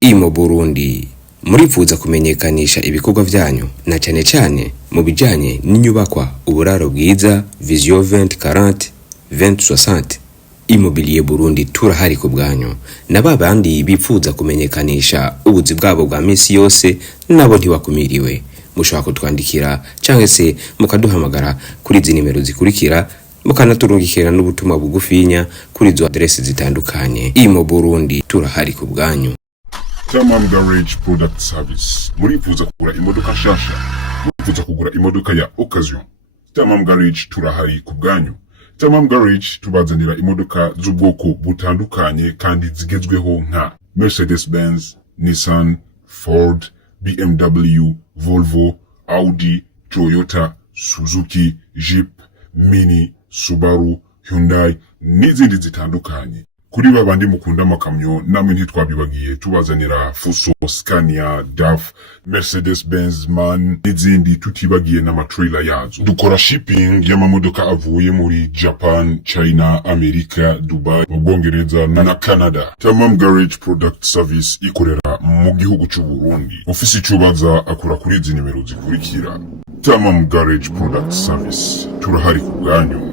Imo Burundi murifuza kumenyekanisha ibikorwa vyanyu na cyane cyane mu bijanye n'inyubakwa uburaro bwiza Vision 2040 2060. Immobilier Burundi turahari ku bwanyu nababandi bifuza kumenyekanisha ubuzi bwabo bwa misi yose nabo ntibakumiriwe. Mushobora kutwandikira canke se mukaduhamagara kuri izi nimero zikurikira, mukanaturungikira n'ubutumwa bugufinya kuri izo adresse zitandukanye. Imo Burundi turahari ku bwanyu. Tamam Garage Product Service. Murifuza kugura imodoka nshasha, murifuza kugura imodoka ya occasion. Tamam Garage turahari ku bwanyu. Tamam Garage tubazanira imodoka z'ubwoko butandukanye kandi zigezweho nka Mercedes-Benz, Nissan, Ford, BMW, Volvo, Audi, Toyota, Suzuki, Jeep, Mini, Subaru, Hyundai n'izindi zitandukanye. Kuri babandi mukunda amakamyo namwe ntitwabibagiye tubazanira Fuso, Scania, DAF, Mercedes-Benz, MAN n'izindi tutibagiye n'amatrailer yazo. Dukora shipping y'amamodoka avuye muri Japan, China, Amerika, Dubai, mu Bwongereza na Canada. Tamam Garage Product Service ikorera mu gihugu cy'u Burundi. Ofisi cyubaza akora kuri izi nimero zikurikira. Tamam Garage Product Service turahari ku bwanyu.